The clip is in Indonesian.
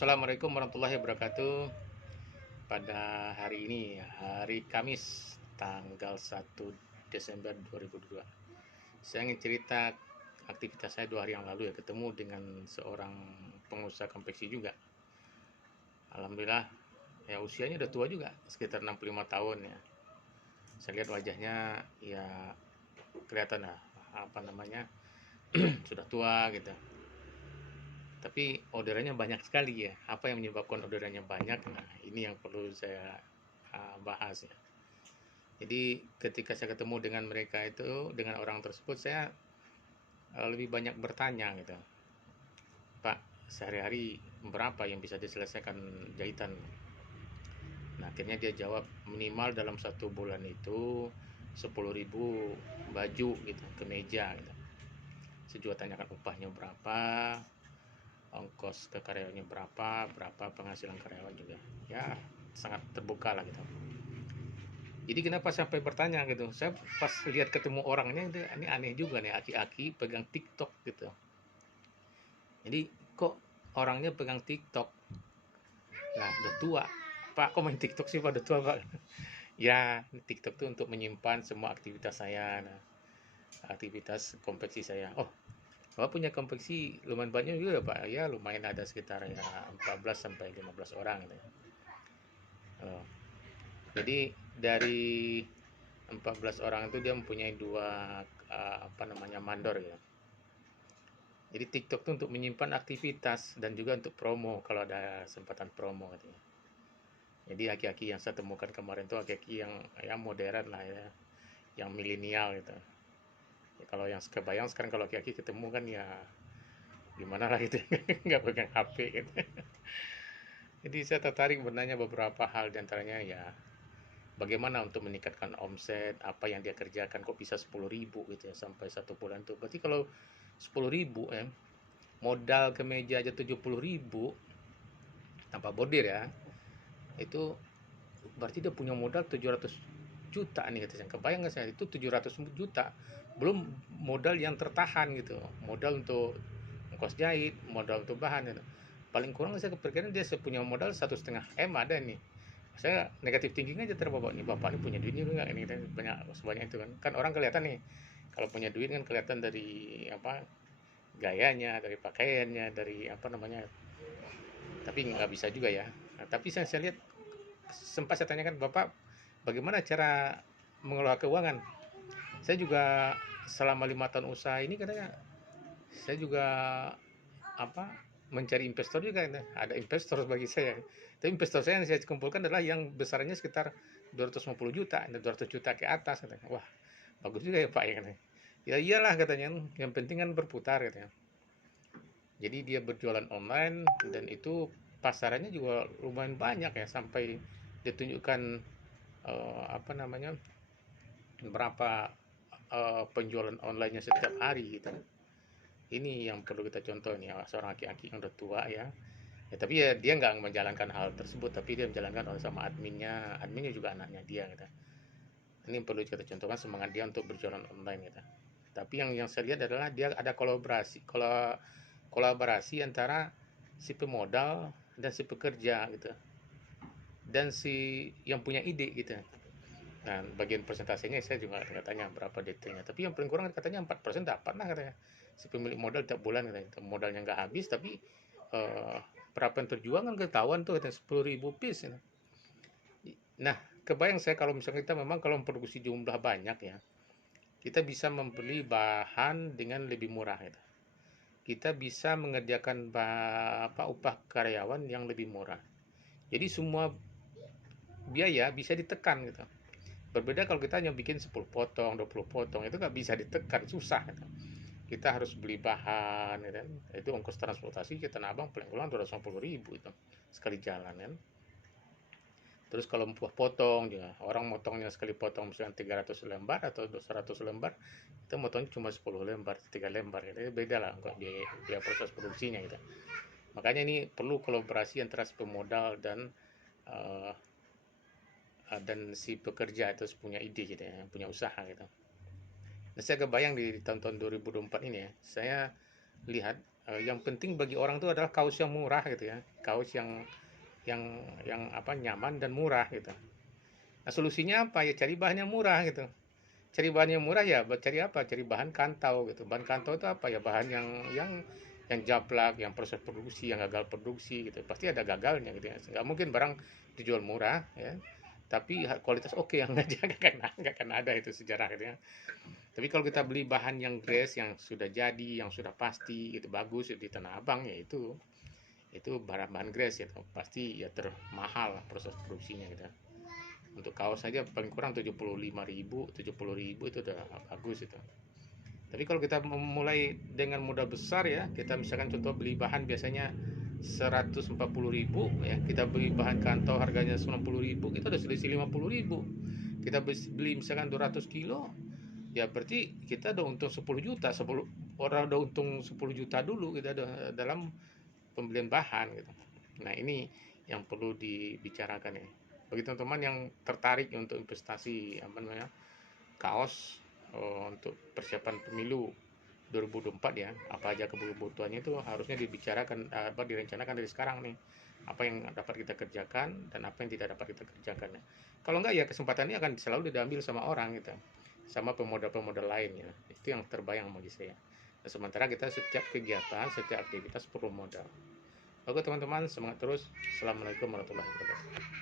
Assalamualaikum warahmatullahi wabarakatuh. Pada hari ini, hari Kamis, tanggal 1 Desember 2022. Saya ingin cerita aktivitas saya 2 hari yang lalu ya, ketemu dengan seorang pengusaha konveksi juga. Alhamdulillah, ya usianya udah tua juga, sekitar 65 tahun ya. Saya lihat wajahnya ya kelihatan lah, apa namanya, sudah tua gitu. Tapi orderannya banyak sekali ya. Apa yang menyebabkan orderannya banyak? Nah, ini yang perlu saya bahas ya. Jadi ketika saya ketemu dengan mereka itu, dengan orang tersebut, saya lebih banyak bertanya gitu. Pak, sehari-hari berapa yang bisa diselesaikan jahitan? Nah, akhirnya dia jawab minimal dalam 1 bulan itu 10.000 baju gitu, kemeja gitu. Saya juga tanyakan upahnya berapa, ongkos ke karyawannya berapa penghasilan karyawan juga. Ya, sangat terbuka lah gitu. Jadi kenapa sampai bertanya gitu? Saya pas lihat ketemu orangnya ini aneh juga nih, aki-aki pegang TikTok gitu. Jadi kok orangnya pegang TikTok? Nah, udah tua. Pak, kok main TikTok sih Pak? Udah tua Pak. Ya, TikTok tuh untuk menyimpan semua aktivitas saya. Nah, aktivitas konveksi saya. Oh, Bapak punya konveksi lumayan banyak juga ya Pak? Ya, lumayan ada sekitar ya 14 sampai 15 orang gitu ya. Oh, jadi dari 14 orang itu dia mempunyai dua apa namanya mandor ya. Jadi TikTok itu untuk menyimpan aktivitas dan juga untuk promo kalau ada kesempatan promo gitu ya. Jadi aki-aki yang saya temukan kemarin itu aki-aki yang modern lah ya, yang milenial gitu. Ya, kalau yang kebayang sekarang kalau aki-aki ketemu kan ya gimana lah gitu, nggak pegang HP gitu. Jadi saya tertarik bertanya beberapa hal diantaranya ya bagaimana untuk meningkatkan omset, apa yang dia kerjakan kok bisa 10.000 gitu ya sampai 1 bulan tuh. Berarti kalau 10.000 ya, modal kemeja aja 70.000 tanpa bordir ya, itu berarti dia punya modal 700 juta nih katanya. Kebayang nggak saya itu 700 juta belum modal yang tertahan gitu, modal untuk ongkos jahit, modal untuk bahan gitu. Paling kurang saya kepikiran dia punya modal 1,5 M ada nih. Saya negatif thinking aja terbawa nih, bapak ini punya duit juga nggak ini banyak sebanyak itu kan. Kan orang kelihatan nih kalau punya duit kan kelihatan dari apa, gayanya, dari pakaiannya, dari apa namanya, tapi nggak bisa juga ya. Nah, tapi saya lihat sempat saya tanyakan bapak bagaimana cara mengelola keuangan. Saya juga selama 5 tahun usaha ini katanya saya juga apa, mencari investor juga ini. Ada investor bagi saya. Tapi investor saya yang saya kumpulkan adalah yang besarnya sekitar 250 juta, 200 juta ke atas katanya. Wah, bagus juga ya Pak ya katanya. Ya iyalah katanya, yang penting kan berputar katanya. Jadi dia berjualan online dan itu pasarannya juga lumayan banyak ya, sampai ditunjukkan apa namanya, berapa penjualan onlinenya setiap hari gitu. Ini yang perlu kita contoh nih, seorang aki-aki yang udah tua ya. Ya tapi ya dia nggak menjalankan hal tersebut, tapi dia menjalankan oleh sama adminnya juga anaknya dia gitu. Ini yang perlu kita contohkan semangat dia untuk berjualan online gitu. Tapi yang saya lihat adalah dia ada kolaborasi antara si pemodal dan si pekerja gitu, dan si yang punya ide gitu. Nah, bagian persentasenya saya juga nggak tanya berapa detailnya, tapi yang paling kurang katanya 4% dapat lah katanya. Si pemilik modal tiap bulan katanya, modalnya nggak habis, tapi eh, berapa yang terjual kan ketahuan tuh katanya 10.000 piece. Gitu. Nah, kebayang saya kalau misalnya kita memang kalau memproduksi jumlah banyak ya, kita bisa membeli bahan dengan lebih murah gitu. Kita bisa mengerjakan apa, upah karyawan yang lebih murah. Jadi semua biaya bisa ditekan gitu. Berbeda kalau kita hanya bikin 10 potong, 20 potong, itu nggak bisa ditekan, susah gitu. Kita harus beli bahan gitu kan. Itu ongkos transportasi ke Tanah Abang paling kurang 250.000 itu sekali jalan kan. Terus kalau buah potong juga, orang motongnya sekali potong misalnya 300 lembar atau 200 lembar, itu motongnya cuma 10 lembar, 3 lembar gitu. Beda lah kok biaya proses produksinya gitu. Makanya ini perlu kolaborasi antara si pemodal uh, dan si pekerja itu punya ide gitu ya, punya usaha gitu. Nah, saya kebayang di tahun-tahun 2024 ini ya, saya lihat Yang penting bagi orang itu adalah kaos yang murah gitu ya, kaos yang apa, nyaman dan murah gitu. Nah, solusinya apa? Ya cari bahan yang murah gitu. Cari bahan yang murah ya cari apa? Cari bahan kantau gitu. Bahan kantau itu apa ya? Bahan yang jablak, yang proses produksi, yang gagal produksi gitu. Pasti ada gagalnya gitu ya. Nggak mungkin barang dijual murah ya. Tapi kualitas oke yang nggak akan ada itu sejarah gitu ya. Tapi kalau kita beli bahan yang grass yang sudah jadi, yang sudah pasti gitu bagus di Tanah Abang ya itu bahan-bahan grass ya pasti ya termahal proses produksinya gitu. Untuk kaos saja paling kurang 75.000, 70.000 itu udah bagus itu. Tapi kalau kita memulai dengan modal besar ya, kita misalkan contoh beli bahan biasanya 140.000 ya, kita beli bahan kantong harganya 90.000, kita udah selisih 50.000. Kita beli misalkan 200 kilo, ya berarti kita udah untung 10 juta, 10 orang udah untung 10 juta dulu kita dalam pembelian bahan gitu. Nah, ini yang perlu dibicarakan ya. Bagi teman-teman yang tertarik untuk investasi apa namanya kaos untuk persiapan pemilu 2024 ya, apa aja kebutuhannya itu harusnya dibicarakan direncanakan dari sekarang nih. Apa yang dapat kita kerjakan dan apa yang tidak dapat kita kerjakan ya. Kalau enggak ya kesempatan ini akan selalu diambil sama orang gitu. Sama pemodal-pemodal lain ya. Itu yang terbayang bagi saya. Nah, sementara kita setiap kegiatan, setiap aktivitas perlu modal. Oke teman-teman, semangat terus. Assalamualaikum warahmatullahi wabarakatuh.